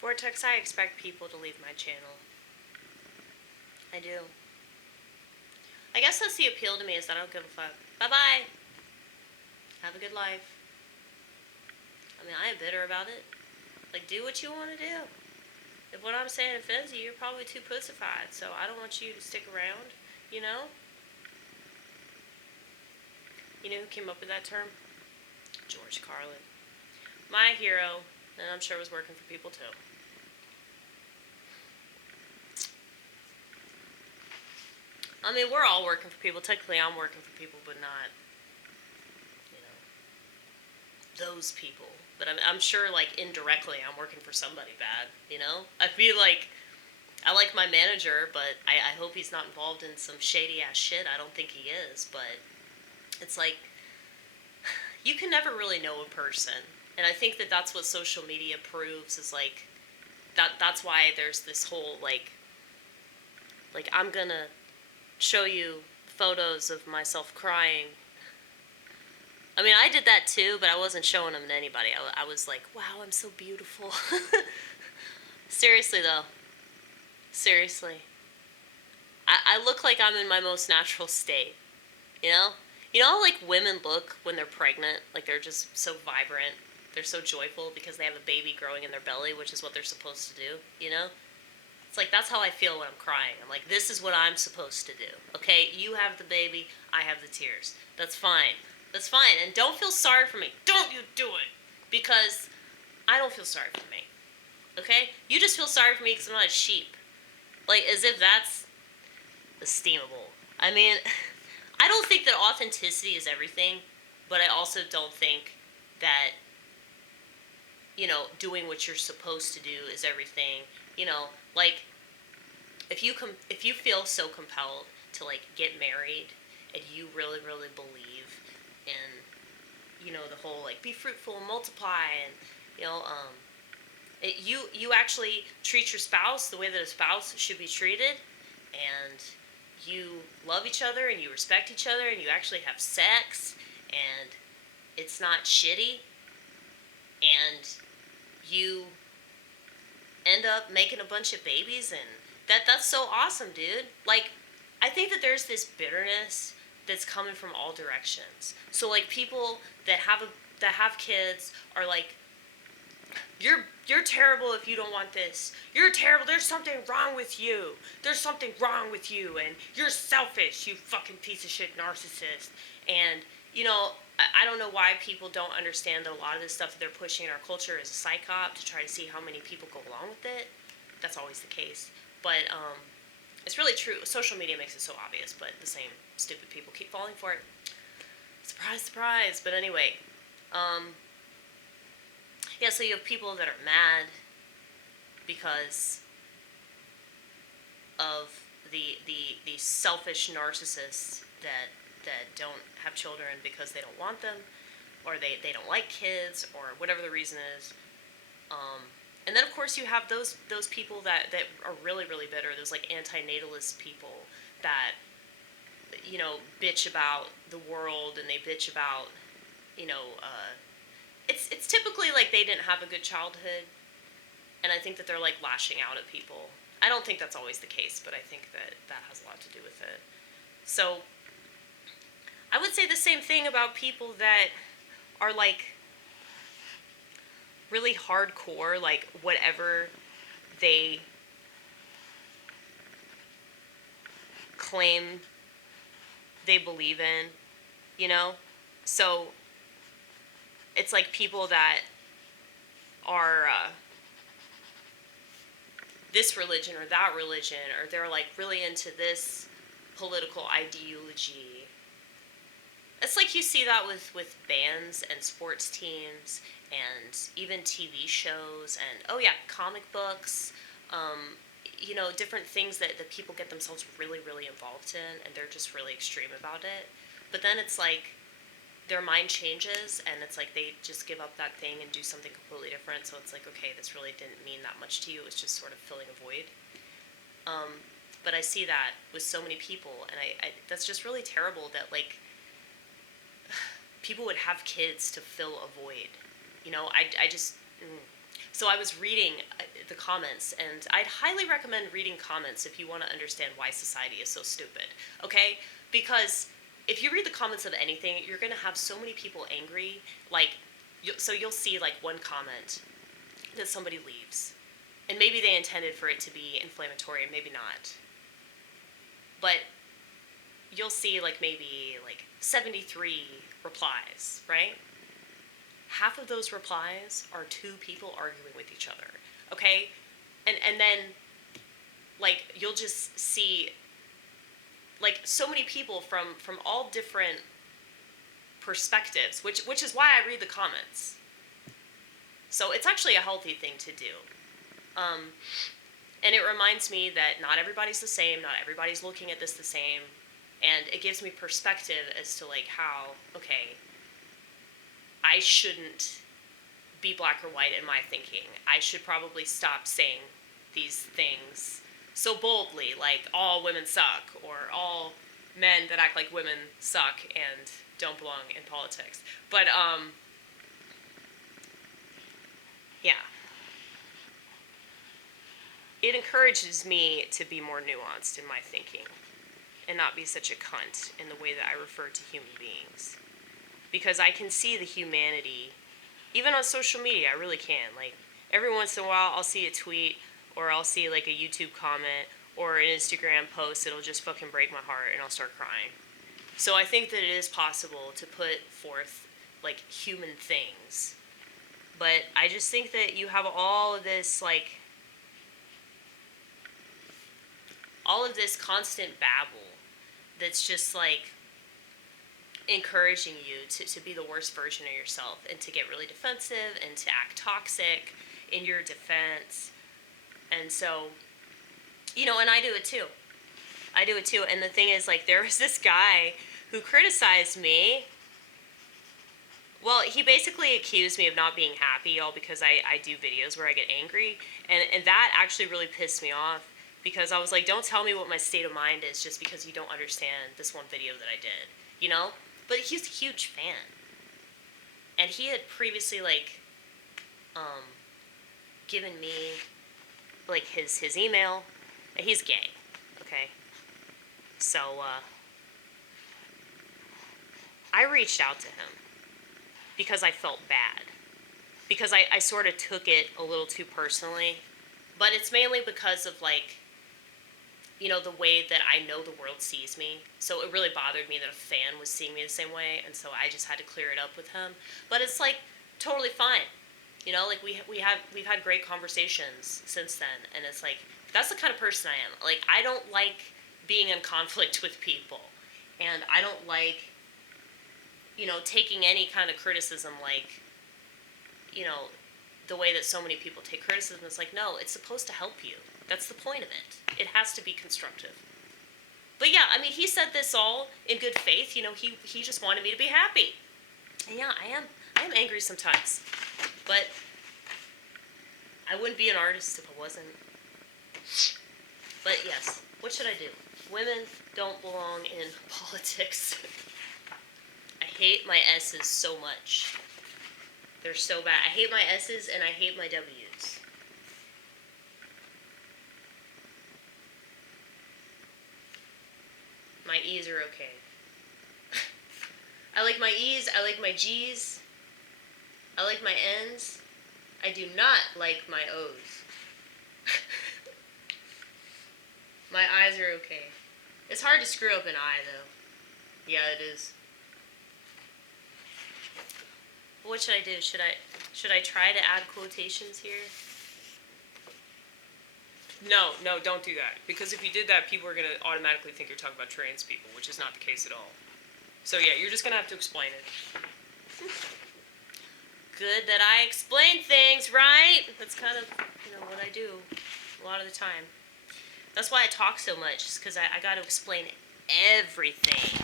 Vortex, I expect people to leave my channel. I do. I guess that's the appeal to me, is that I don't give a fuck. Bye-bye. Have a good life. I mean, I am bitter about it. Like, do what you want to do. If what I'm saying offends you, you're probably too pussified, so I don't want you to stick around, you know? You know who came up with that term? George Carlin. My hero, and I'm sure was working for people too. I mean, we're all working for people. Technically, I'm working for people, but not, you know, those people. But I'm sure, like, indirectly, I'm working for somebody bad, you know? I feel like I like my manager, but I hope he's not involved in some shady-ass shit. I don't think he is, but it's like, you can never really know a person. And I think that that's what social media proves, is, like, that's why there's this whole, like, I'm gonna show you photos of myself crying. I mean, I did that too, but I wasn't showing them to anybody. I was like, wow, I'm so beautiful. Seriously, though. Seriously. I look like I'm in my most natural state. You know? You know how, like, women look when they're pregnant? Like, they're just so vibrant. They're so joyful because they have a baby growing in their belly, which is what they're supposed to do, you know? It's like, that's how I feel when I'm crying. I'm like, this is what I'm supposed to do. Okay? You have the baby, I have the tears. That's fine. That's fine. And don't feel sorry for me. Don't you do it. Because I don't feel sorry for me. Okay? You just feel sorry for me because I'm not a sheep. Like, as if that's esteemable. I mean, I don't think that authenticity is everything, but I also don't think that, you know, doing what you're supposed to do is everything. You know, like, if you feel so compelled to, like, get married, and you really, really believe in, you know, the whole, like, be fruitful and multiply, and, you know, you actually treat your spouse the way that a spouse should be treated, and you love each other, and you respect each other, and you actually have sex, and it's not shitty, and you end up making a bunch of babies, and that's so awesome, dude. Like, I think that there's this bitterness that's coming from all directions. So, like, people that have kids are like, you're terrible if you don't want this. You're terrible. There's something wrong with you. There's something wrong with you, and you're selfish, you fucking piece of shit narcissist. And, you know, I don't know why people don't understand that a lot of this stuff that they're pushing in our culture is a psych op to try to see how many people go along with it. That's always the case. But it's really true. Social media makes it so obvious, but the same stupid people keep falling for it. Surprise, surprise. But anyway, yeah, so you have people that are mad because of the selfish narcissists that don't have children because they don't want them, or they don't like kids, or whatever the reason is. And then, of course, you have those people that are really, really bitter, those, like, antinatalist people that, you know, bitch about the world, and they bitch about, you know, it's typically like they didn't have a good childhood, and I think that they're, like, lashing out at people. I don't think that's always the case, but I think that has a lot to do with it. So I would say the same thing about people that are, like, really hardcore, like, whatever they claim they believe in, you know? So it's like people that are this religion or that religion, or they're, like, really into this political ideology. It's like you see that with bands and sports teams and even TV shows and, oh yeah, comic books, you know, different things that people get themselves really, really involved in, and they're just really extreme about it. But then it's like their mind changes, and it's like they just give up that thing and do something completely different. So it's like, okay, this really didn't mean that much to you. It's just sort of filling a void. But I see that with so many people, and I that's just really terrible that, like, people would have kids to fill a void. You know, I just... So I was reading the comments, and I'd highly recommend reading comments if you want to understand why society is so stupid, okay? Because if you read the comments of anything, you're going to have so many people angry, like, so you'll see, like, one comment that somebody leaves, and maybe they intended for it to be inflammatory, and maybe not. But you'll see, like, maybe, like, 73 replies, right? Half of those replies are two people arguing with each other, okay? And then, like, you'll just see, like, so many people from all different perspectives, which is why I read the comments. So it's actually a healthy thing to do. And it reminds me that not everybody's the same, not everybody's looking at this the same, and it gives me perspective as to, like, how, okay, I shouldn't be black or white in my thinking. I should probably stop saying these things so boldly, like, all women suck, or all men that act like women suck and don't belong in politics. But, yeah. It encourages me to be more nuanced in my thinking and not be such a cunt in the way that I refer to human beings. Because I can see the humanity, even on social media, I really can. Like, every once in a while, I'll see a tweet, or I'll see, like, a YouTube comment, or an Instagram post that'll just fucking break my heart, and I'll start crying. So I think that it is possible to put forth, like, human things. But I just think that you have all of this, like, all of this constant babble that's just, like, encouraging you to be the worst version of yourself and to get really defensive and to act toxic in your defense. And so, you know, and I do it too. And the thing is, like, there was this guy who criticized me. Well, he basically accused me of not being happy, all because I do videos where I get angry. And that actually really pissed me off, because I was like, don't tell me what my state of mind is just because you don't understand this one video that I did, you know? But he's a huge fan. And he had previously, like, given me, like, his email. And he's gay, okay? So, I reached out to him because I felt bad. Because I sort of took it a little too personally. But it's mainly because of, like, you know, the way that I know the world sees me. So it really bothered me that a fan was seeing me the same way, and so I just had to clear it up with him. But it's, like, totally fine. You know, like, we've had great conversations since then, and it's like, that's the kind of person I am. Like, I don't like being in conflict with people, and I don't like, you know, taking any kind of criticism, like, you know, the way that so many people take criticism. It's like, no, it's supposed to help you. That's the point of it. It has to be constructive. But yeah, I mean, he said this all in good faith. You know, he just wanted me to be happy. And yeah, I am angry sometimes. But I wouldn't be an artist if I wasn't. But yes, what should I do? Women don't belong in politics. I hate my S's so much. They're so bad. I hate my S's and I hate my W's. My E's are okay. I like my E's, I like my G's, I like my N's. I do not like my O's. My I's are okay. It's hard to screw up an I, though. Yeah, it is. What should I do? Should I try to add quotations here? No, don't do that. Because if you did that, people are going to automatically think you're talking about trans people, which is not the case at all. So yeah, you're just going to have to explain it. Good that I explain things, right? That's kind of, you know, what I do a lot of the time. That's why I talk so much, is because I got to explain everything.